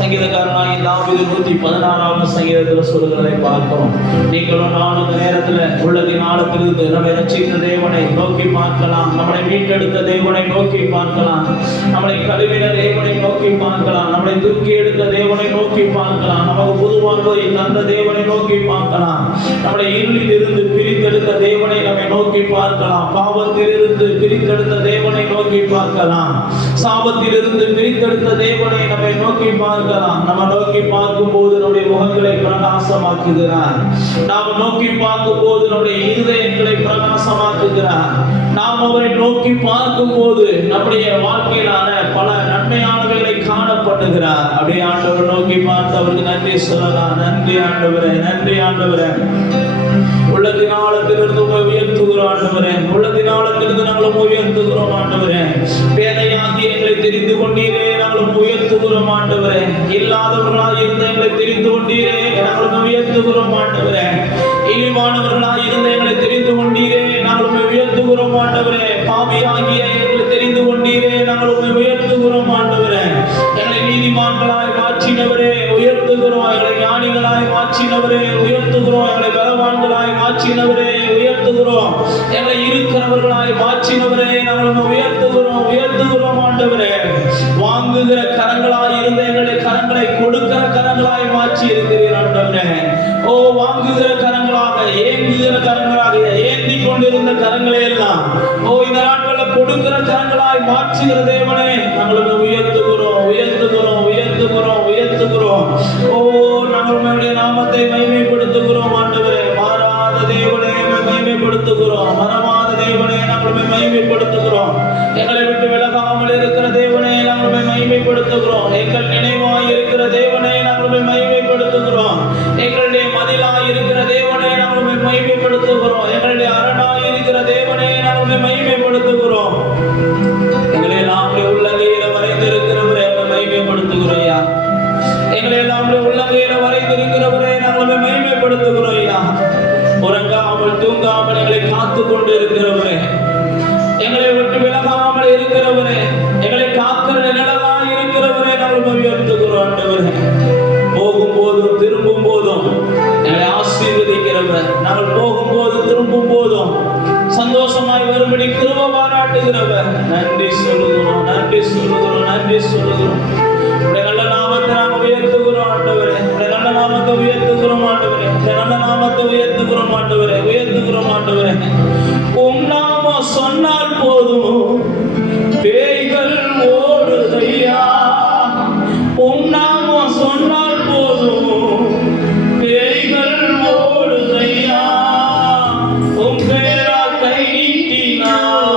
சங்கீதக்காரனாகிய தாவீது 116 சங்கீதத்தில் சொல்லுகிறதை பார்க்கிறோம். நீங்களும் நானும் இந்த நேரத்தில் உள்ளத்தின் ஆழத்திலிருந்து நம்மை ரட்சித்த தேவனை நோக்கி பார்க்கலாம், நம்மளை மீட்டெடுத்த தேவனை நோக்கி பார்க்கலாம், நம்மளை கழுவின தேவனை நோக்கி பார்க்கலாம், நம்மளை தூக்கி எடுத்த தேவனை நோக்கி பார்க்கலாம், நமக்கு புது வாழ்வை தந்த தேவனை நோக்கி பார்க்கலாம், நம்மளை இருளில் இருந்து பிரித்தெடுத்த தேவனை நம்மை நோக்கி பார்க்கலாம், பாவத்தில் இருந்து பிரித்தெடுத்த தேவனை நோக்கி பார்க்கலாம், சாபத்தில் இருந்து பிரித்தெடுத்த தேவனை நம்மை நோக்கி பார்க்கலாம். நம்ம நோக்கி பார்க்கும் போது நம்முடைய முகங்களை பிரகாசமாக்குகிறார். நாம் நோக்கி பார்க்கும் போது நம்முடைய இருதயங்களை பிரகாசமாக்குகிறார். நாம் அவரை நோக்கி பார்க்கும் போது நம்முடைய வாழ்க்கையிலான பல நன்மையானவைகளை காணப்படுகிறார். அப்படியே ஆண்டவர் நோக்கி பார்த்து அவருக்கு நன்றி சொல்லலாம். நன்றி ஆண்டவரே, நன்றி ஆண்டவரே. உள்ளத்தின் ஆழத்திலிருந்து உயர்த்துகிறோம் ஆண்டவரே, உள்ளத்தின் ஆழத்திலிருந்து நாங்கள் உயர்த்துகிறோம் ஆண்டவரே. பேதையாகி எங்களை தெரிந்து கொண்டீரே, நாங்கள் உயர்த்துகிறோம் ஆண்டவரே. இல்லாதவர்களாக இருந்த எங்களை தெரிந்து கொண்டீரே, நாங்கள் உயர்த்துகிறோம் ஆண்டவரே. இழிவானவர்களாக இருந்த எங்களை தெரிந்து கொண்டீரே, நாங்கள் உயர்த்துகிறோம் ஆண்டவரே. பாவியாகிய எங்களை தெரிந்து கொண்டீரே, நாங்கள் உயர்த்துகிறோம் ஆண்டவரே. எங்களை நீதிமான்களாய் மாற்றினவரே உயர்த்துகிறோம். எங்களை ஞானிகளாய் மாற்றினவரே உயர்த்துகிறோம். எங்களை பலவான்களாய் மாற்றினவரே உயர்த்துகிறோம். எங்களை இருக்கிறவர்களாய் மாற்றினவரே நாங்கள் உயர்த்துகிறோம், உயர்த்துகிறோம் ஆண்டவரே. வாங்குகிற கரங்களாய் இருந்த எங்களை கரங்களை கொடுக்கிற கரங்களாய் மாற்றி இருக்கிறீர் ஆண்டவரே. ஓ, வாங்குகிற கரங்களாக, ஏங்குகிற கரங்களாக, ஏந்தி கொண்டிருந்த கரங்களை எல்லாம் ஓ இந்த நாட்களில் கொடுக்கிற கரங்களாய் மாற்றுகிற தேவனே நாங்கள் உயர்த்துகிறோம், உயர்த்துகிறோம், உயர்த்துகிறோம், உயர்த்துகிறோம். ஓ, நாங்கள் உங்களுடைய நாமத்தை மகிமைப்படுத்துகிறோம் ஆண்டவரே. மாறாத தேவனே மகிமைப்படுத்துகிறோம், மறவாத தேவனே நாங்கள் மகிமைப்படுத்துகிறோம். எங்களை விட்டு விலகாமல் இருக்கிற தேவனே நாங்கள் மகிமைப்படுத்துகிறோம். எங்கள் நினைவாய் இருக்கிற தேவனே நாங்கள் மகிமைப்படுத்துகிறோம். எங்களுடைய மதிலாய் இருக்கிற தேவனே நாங்கள் மகிமைப்படுத்துகிறோம். எங்களுடைய அரணாய் இருக்கிற தேவனே நாங்கள் மகிமைப்படுத்துகிறோம். எங்களை நாங்கள் உள்ளங்கையில வரைந்திருக்கிறவரே மகிமைப்படுத்துகிறோம் ஐயா. எங்களை நாங்கள் உள்ளங்கையில வரைந்திருக்கிறவரே நாங்கள் மகிமைப்படுத்துகிறோம் ஐயா. உறங்காமல் தூங்காமல் எங்களை காத்து கொண்டு இருக்கிறவரே, எங்களை விட்டு விலகாமல் இருக்கிறவரே, எங்களை காக்கிற நிழலாய் இருக்கிறவரே நாங்கள் உயர்த்துகிறோம் ஆண்டவரே. போகும் போதும் திரும்பும் போதும் எங்களை ஆசீர்வதிக்கிறவர், நாங்கள் போகும் போதும் திரும்பும் போதும் சந்தோஷமாய் வரும்படி கிருபை பாராட்டுகிறவர். நன்றி சொல்லுகிறோம், நன்றி சொல்லுகிறோம், நன்றி சொல்லுகிறோம். நல்ல நாமத்தை நாங்கள் உயர்த்துகிறோம் ஆண்டவரே. நல்ல நாமத்தை உயர்த்துகிறோம் ஆண்டவரே. நல்ல நாமத்தை உயர்த்துகிறோம் ஆண்டவரே, உயர்த்துகிறோம் ஆண்டவரே. உம் நாமம் சொன்னால் போதும் பேய்கள் ஓடுதையா. உம் நாமம் சொன்னால் போதும் பேய்கள் ஓடுதையா. உம் பேரா கை நீட்டினார்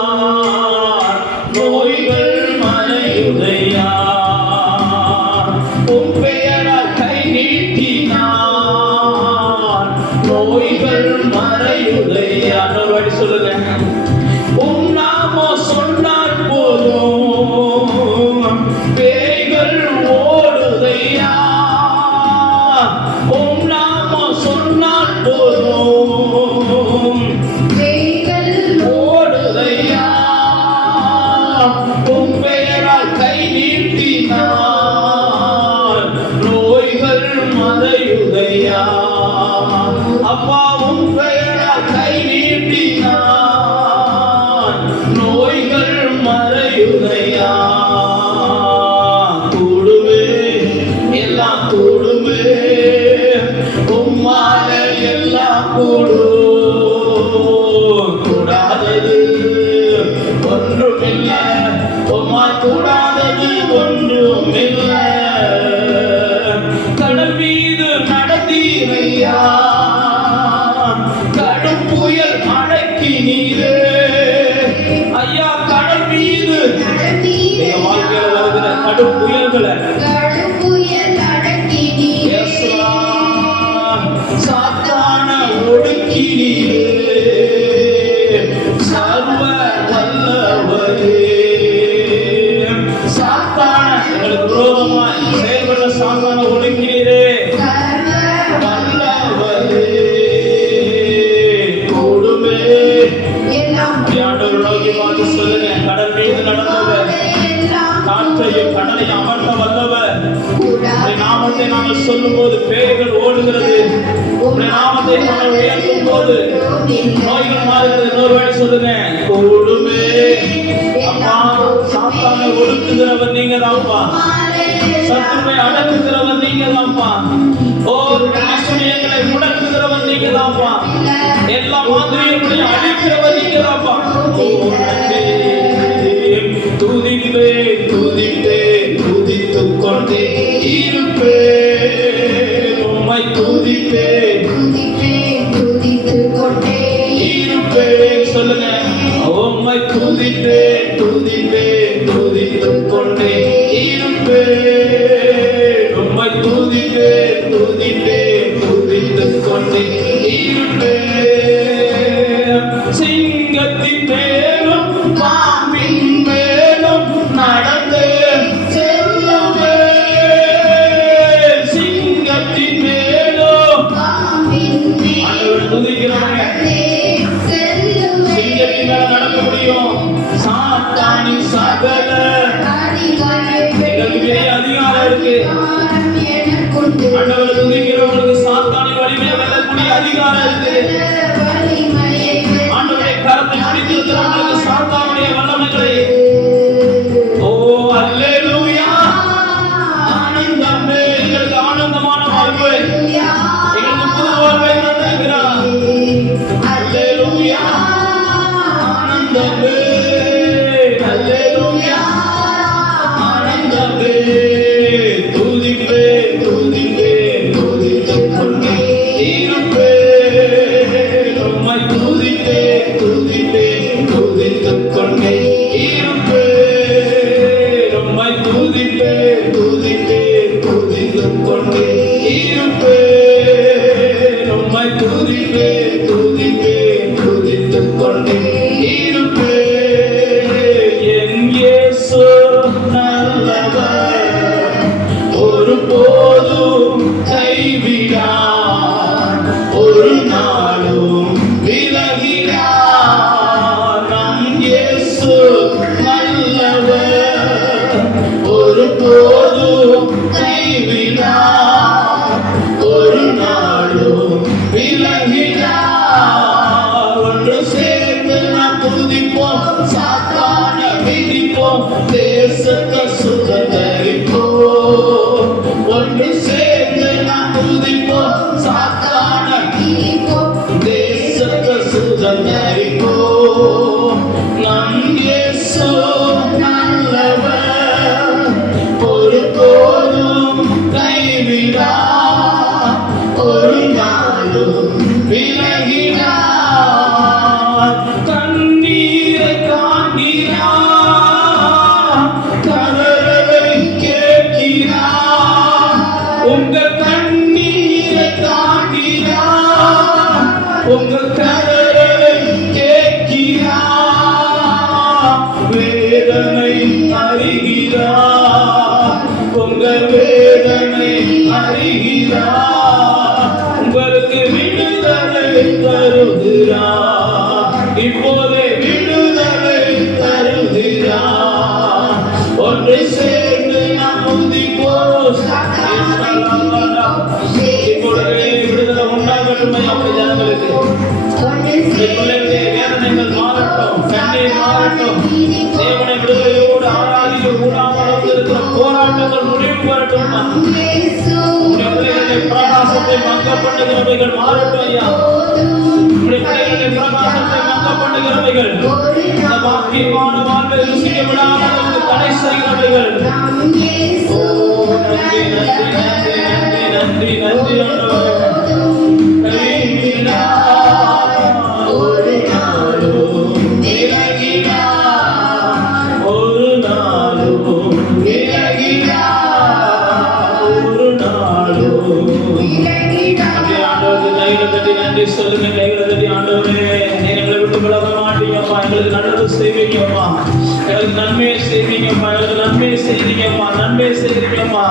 நோய்கள் மறையுதையா. உம் பெயரா கை நீட்டினார் நோய்கள் மறையுதையா. இன்னொரு சொல்லுங்க. உம் நாமம் சொன்னால் போதும் பேய்கள் ஓடுதையா. உம் நாமம் சொன்னால் போதும் பேய்கள் ஓடுதையா. உம் பெயரால் கை நீட்டினார் நோய்கள் மறையுதையா. அப்பா, உம் பெயரால் கை நீட்டினார் நோய்கள் மறையுதையா. கூடுமே, எல்லாம் கூடுமே, உம்மால எல்லாம் கூடும். கூடாதது ஒன்றுமில்லை, உம்மா கூடாதது ஒன்றுமில்லை. கடல் மீது நடந்தீரையா, கடும் புயல் அடக்கினீரே ஐயா. கடல் மீது வாழ்க்கையில வருகிற கடும் புயல்களை சாத்தான ஒடுக்கினீரே. சர்வ வல்லவரே, சாத்தான எங்களுக்கு விரோதமாய் செயல்பட சாத்தான ஒடுக்கினீரே. வல்லவரே, கூடுமே. நோக்கி பார்த்து சொல்லுங்க. கடல் மீது நடந்தவர், காற்றையும் கடலையும் அமர்த்த வல்லவர். நாங்கள் சொல்லும் போது பேய்கள் ஓடுகிறது. உம்முடைய நாமத்தை நாங்கள் உயர்த்தும் போது நோய்கள் மாறுகிறது. இன்னொரு வாட்டி சொல்லுங்க, ஓடுமே. அப்பா, சாத்தானை ஒடுக்குகிறவர் நீங்க தான்ப்பா, சத்துருவை அடக்குகிறவர் நீங்க தான்ப்பா, ஆசீர்வாதங்களை முடக்குகிறவர் நீங்க தான்ப்பா, எல்லா மாதிரிகளையும் அழிக்கிறவர் நீங்க தான்ப்பா. துதிப்பே துதிப்பே துதித்துக் கொண்டே இருப்பே, உம்மை துதிப்பே துதித்துக் கொண்டே இருப்பே. சொல்லுங்க, உம்மை துதிப்பே துதிப்பே துதித்துக் கொண்டே இருப்பே, உம்மை துதிப்பே துதிப்பே துதித்துக் கொண்டே இருப்பே. சிங்கத்தின் மேலும் பாம்பின் மேலும் நடந்தே செல்லுவே, சிங்கத்தின் மேலும் ஆண்டவரை துதிக்கிறவங்க சிங்கத்தின் மேல நடக்க முடியும். சாத்தானி சகல எங்களுக்கு பெரிய அதிகாரம் இருக்கு. ஆண்டவரை துதிக்கிறவங்களுக்கு சாத்தானின் வலிமையை வெல்லக்கூடிய அதிகாரம் இருக்கு. ஆண்டவருடைய கரத்தை பிடித்திருக்கிறவங்களுக்கு சாத்தானுடைய வல்லமைகளை, ஓ அல்லேலூயா, ஆனந்தமே, எங்களுக்கு ஆனந்தமான வாழ்வு, எங்களுக்கு புது வாழ்வை தந்திருக்கிறார். அல்லேலூயா, ஆனந்தமே, அல்லேலூயா, ஆனந்தமே. துதிப்பே துதிப்பே துதித்துக் கொண்டே இருப்பே, உம்மை துதிப்பே துதிப்பே துதித்துக் கொண்டே இருப்பே, உம்மை துதிப்பே துதிப்பே துதித்துக் கொண்டே இருப்பே, உம்மை துதிப்பே துதிப்பே துதித்துக் கொண்டே இருப்பே. என் இயேசு நல்லவர், ஒருபோதும் கைவிடார், ஒரு நாளும் விலகிடார். நம் இயேசு நல்லவர், ஒருபோதும் கைவிடார், ஒரு நாளும் விலகிடார். ஒன்று சேர்ந்து நாம் துதிப்போம், சாத்தான மிதிப்போம், தேசத்தை சுதந்தரிப்போம். ஒன்று சேர்ந்து நாம் துதிப்போம், சாத்தான மிதிப்போம், தேசத்தை சுதந்தரிப்போம். நம் இயேசு நல்லவர், ஒருபோதும் கைவிடார், ஒரு நாளும் விலகிடார். கண்ணீரை காண்கிறார், கதறலை கேட்கிறார், உங்கள் கண்ணீரை காண்கிறார், உங்கள் கதறலை கேட்கிறார், வேதனை அறிகிறார், உங்கள் வேதனை அறிகிறார், உங்களுக்கு விடுதலை தருகிறார், இப்போதே விடுதலை தருகிறார். ஒன்றை சேர்ந்து நாம் துதிப்போம், இப்பொழுதே விடுதலை உண்டாகட்டும் நம்முடைய ஜனங்களுக்கு. பிள்ளைகளுடைய வேதனைகள் மாறட்டும், கண்ணீர் மாறட்டும், தேவனை விடுதலையோடு ஆராதிக்க கூடாமல் இருக்கிற போராட்டங்கள் முடிவு வரட்டும். பிள்ளைகளுடைய பிரகாசத்தை மங்க பண்ணுகிறவைகள் மாறட்டும் ஐயா. பிள்ளைகளுடைய பிரகாசத்தை மங்க பண்ணுகிறவைகள், இந்த பாக்கியமான வாழ்வை ருசிக்க விடாமல் தடை செய்கிறவைகள், ஓ நன்றி நன்றி நன்றி நன்றி நன்றி நன்றி ஆண்டவரே. ஒரு நாளும் விலகிடார், ஒரு நாளும் விலகிடார், ஒரு நாளும் ஆண்டவருக்கு கைகளை தட்டி நன்றி சொல்லுங்க. கைகளை தட்டி, ஆண்டவரே எங்களை விட்டு விலக மாட்டீங்கப்பா, எங்களுக்கு நல்லது செய்வீங்கப்பா, எங்களுக்கு நன்மையை செய்வீங்கப்பா, எங்களுக்கு நன்மையை செய்வீங்கப்பா, நன்மையை செய்வீங்கப்பா.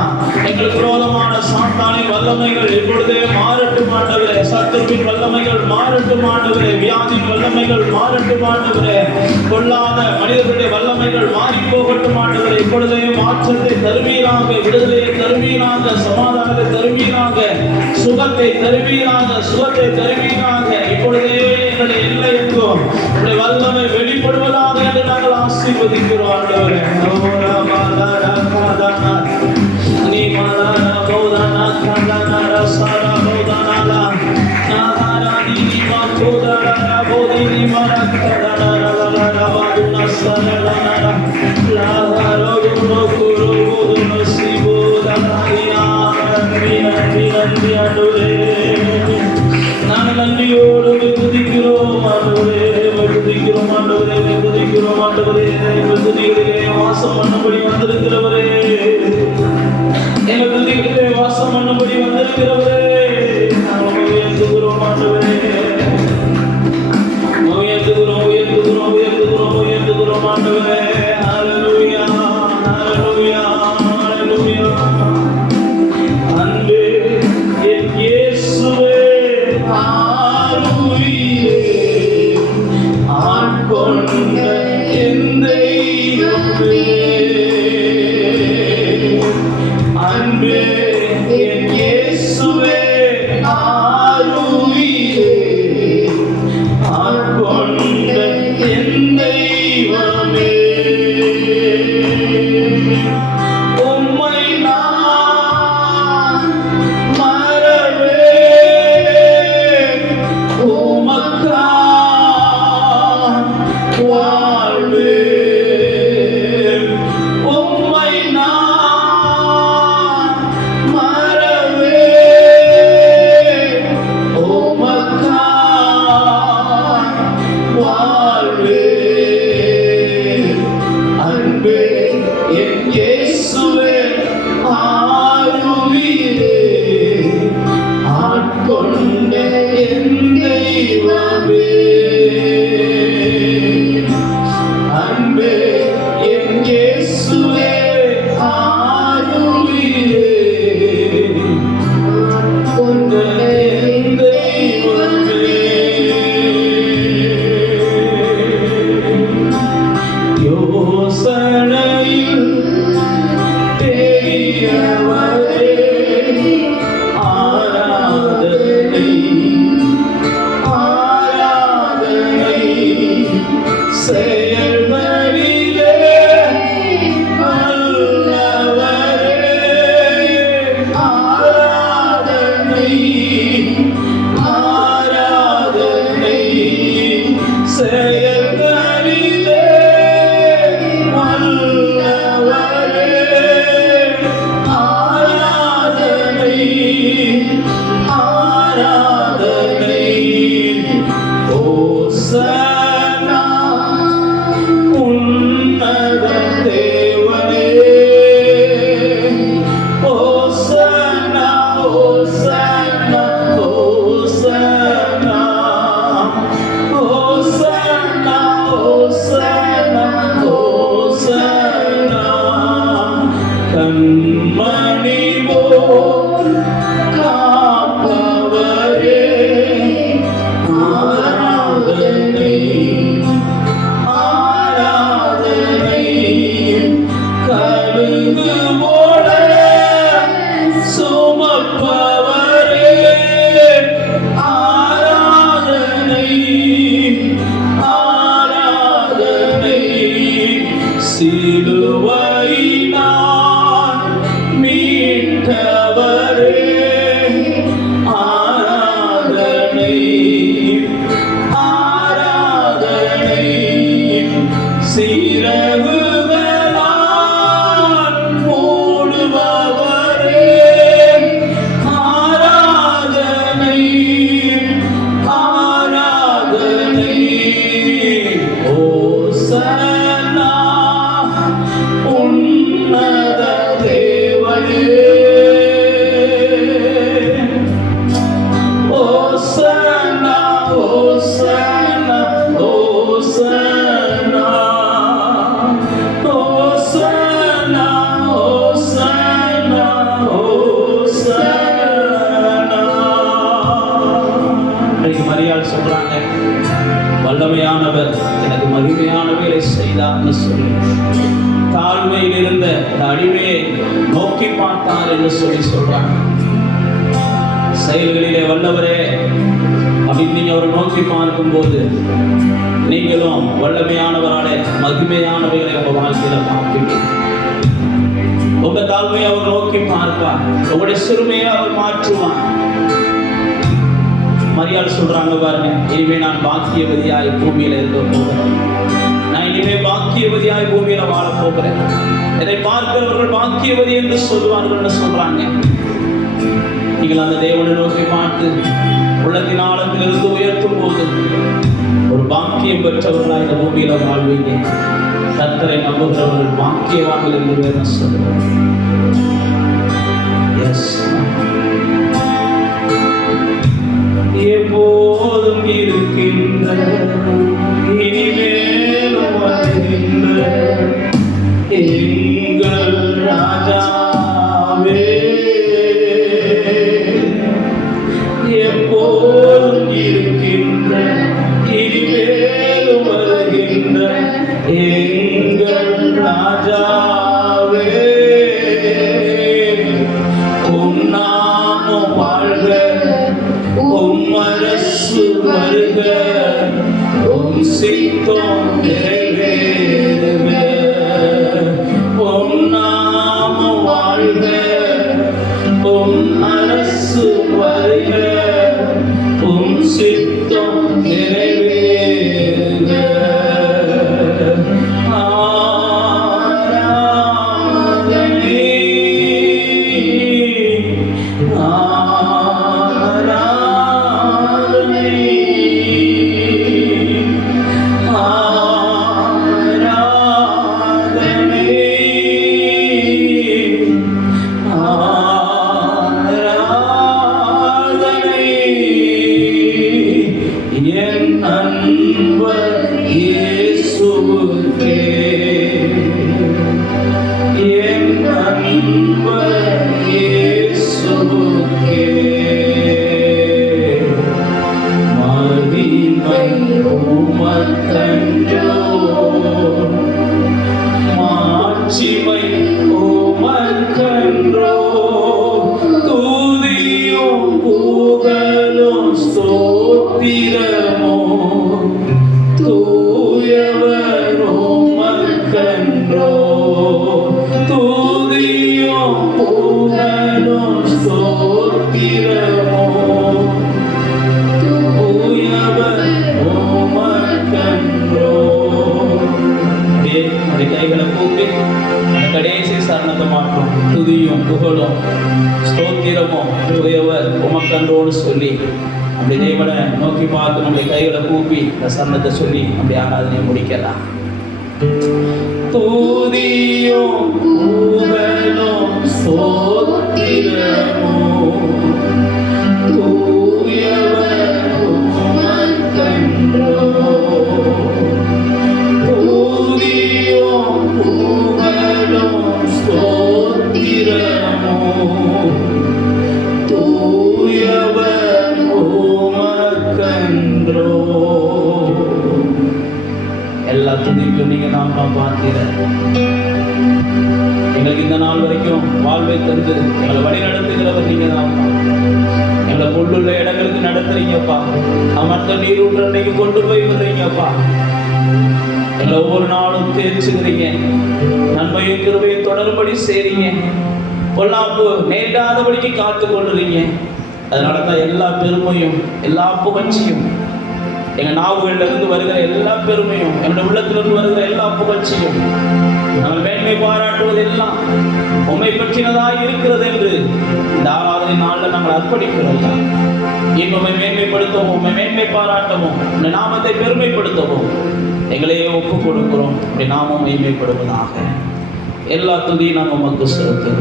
எங்களுக்கு விரோதமான சாத்தானின் வல்லமைகள் இப்பொழுதே மாறட்டும் ஆண்டவரே, சத்துருவின் வல்லமைகள் மாறட்டும் ஆண்டவரே, வியாதியின் வல்லமைகள் மாறட்டும் ஆண்டவரே, கொள்ளாத மனிதர்களுடைய வல்லமைகள் மாறி போகட்டும் ஆண்டவரே. இப்பொழுதே மாற்றத்தை தருவீராக, விடுதலையை தருவீராக, சமாதானத்தை தருவீராக. சுகத்தை தருவீராக, சுகத்தை தருவீராக. இப்பொழுதே எங்களுடைய எல்லை எங்கும் உடைய வல்லமை வெளிப்படுவதாக என்று நாங்கள் ஆசீர்வதிக்கிறோம் ஆண்டவரே. நீ மாதானா போதானா கண்டானா ரசாரா போதானா நாதாரா நீ மாதோதாரா போதினி மரக்கதானா ரலலா வாதுனா சலலனா லாஹாரோ குரு குரு சிபோதானா நன்றி ஆண்டவரே. நாங்கள் நன்றியோடு துதிக்கிறோம் ஆண்டவரே, துதிக்கிறோம் ஆண்டவரே, துதிக்கிறோம் ஆண்டவரே. எங்கள் துதிகளிலே வாசம் பண்ணும்படி வந்திருக்கிறவரே, எங்கள் துதிகளிலே வாசம் பண்ணும்படி வந்திருக்கிறவரே, நாங்கள் உயர்த்துகிறோம் ஆண்டவரே, உயர்த்துகிறோம் உயர்த்துகிறோம் உயர்த்துகிறோம் உயர்த்துகிறோம் ஆண்டவரே. ஹல்லேலூயா ஹல்லேலூயா ஹல்லேலூயா. அன்பே என் இயேசுவே ஆருயிரே ஆட்கொண்ட என் தெய்வமே. அன்பே என் இயேசுவே ஆருயிரே ஆட்கொண்ட என் தெய்வமே. உம்மை நான் மறவேன், உமக்காய் வாழ்வேன். உம்மை நான் மறவேன், உமக்காய் வாழ்வேன். அன்பே என் இயேசுவே ஆருயிரே ஆட்கொண்ட என் தெய்வமே. அன்பே என் இயேசுவே ஆருயிரே ஆட்கொண்ட என் தெய்வமே. யோசனையில் பெரியவரே ஆராதனை ஆராதனை. செயல்களிலே வல்லவரே ஆராதனை ஆராதனை. செயல்களிலே வல்லவரே ஆராதனை ஆராதனை. ஓசன்னா உன்னத தேவனே. ஓசன்னா ஓசன்னா ஓசன்னா ஓசன்னா ஓசன்னா ஓசன்னா. கண்மணி போல் காப்பவரே ஆராதனை ஆராதனை. கழுகு போல சுமப்பவரே ஆராதனை ஆராதனை. சிலுவையினால் மீட்டவரே ஆராதனை ஆராதனை. சிறகுகளால் மூடுபவரே ஆராதனை ஆராதனை. ஓசன்னா உன்னத தேவனே. ஓசன்னா ஓசன்னா ஓசன்னா ஓசன்னா ஓசன்னா ஓசன்னா. இன்னைக்கு மரியாள் சொல்றாங்க, வல்லமையானவர் எனக்கு மகிமையானவரை செய்தார்னு சொல்லி தாழ்மையில் இருந்த அந்த அடிமையை நோக்கி பார்த்தார் என்று சொல்லி சொல்றாங்க. செயல்களிலே வல்லவரே அப்படின்னு நீங்க அவரை நோக்கி பார்க்கும்போது நீங்களும் வல்லமையானவராலே மகிமையானவைகளை உங்க வாழ்க்கையில பார்ப்பீங்க. உங்க தாழ்மையை அவர் நோக்கி பார்ப்பார், உங்களுடைய சிறுமையை அவர் மாற்றுவார். மரியாள் சொல்றாங்க பாருங்க, இனிமே நான் பாக்கியவதியாய் பூமியில இருக்க போகிறேன், நான் இனிமே பாக்கியவதியாய் பூமியில வாழ போகிறேன். இதை பார்க்கிறவர்கள் பாக்கியவதி என்று சொல்வார்கள் சொல்றாங்க. நீங்கள் அந்த தேவனை நோக்கி பார்த்து உள்ளத்தின் ஆழத்திலிருந்து உயர்த்தும் போது ஒரு பாக்கியம் பெற்றவர்களாக இந்த பூமியில வாழ்வீங்க. கர்த்தரை நம்புகிறவர்கள் பாக்கியவான்கள் என்று வேதம் சொல்றாங்க. எஸ், எப்போதும் இருக்கின்ற இனிமேலும் வருகின்ற எங்கள் ராஜாவே, எப்போதும் இருக்கின்ற இனிமேலும் வருகின்ற எங்கள் ராஜாவே, உம் நாமம் வாழ்க, உம் அரசு வருக, உம் சித்தம் நிறைவேறுக. உம் நாமம் வாழ்க, உம் அரசு வருக, உம் சித்தம் நிறைவேறுக. கடைசி சரணத்தை மாற்றும் துதியும் புகழும் ஸ்தோத்திரமும் தூயவர் உமக்கன்றோடு சொல்லி அப்படி தேவனை நோக்கி பார்த்து நம்முடைய கைகளை கூப்பி இந்த சரணத்தை சொல்லி அப்படி ஆராதனையை முடிக்கலாம். துதியும் புகழும் ஸ்தோத்திரமும் தூயவர் உமக்கன்றோ, எல்லா துதிக்கும் நீங்க தான் பார்த்தீங்க. எங்களுக்கு இந்த நாள் வரைக்கும் வாழ்வை தந்து எங்களை வழி நடத்துகிறவர் நீங்க தான். எங்களை கொண்டுள்ள இடங்களுக்கு நடத்துறீங்கப்பா, அமர்ந்த நீர் ஊற்ற அன்னைக்கு கொண்டு போய் விடுறீங்கப்பா. எங்களை ஒவ்வொரு நாளும் தேர்ச்சுக்கிறீங்க, நன்மையும் கிருபையும் தொடரும்படி செய்றீங்க, பொல்லாப்பு நேரிடாதபடிக்கு காத்து கொள்ளுறீங்க. அதனால தான் எல்லா பெருமையும் எல்லா புகழ்ச்சியும் எங்கள் நாவுகளில் இருந்து வருகிற எல்லா பெருமையும் என்னுடைய உள்ளத்திலிருந்து வருகிற எல்லா புகழ்ச்சியும் நாங்கள் மேன்மை பாராட்டுவது எல்லாம் உண்மை பற்றினதாக இருக்கிறது என்று இந்த ஆராதனை நாளில் நாங்கள் அர்ப்பணிக்கிறோம். உண்மை மேன்மைப்படுத்தவும் உண்மை மேன்மை பாராட்டவும் இந்த நாமத்தை பெருமைப்படுத்தவும் எங்களையே ஒப்புக் கொடுக்கிறோம். அப்படி நாமும் மேன்மைப்படுவதாக எல்லா துதியும் நாம் உமக்கு செலுத்துகிறோம்.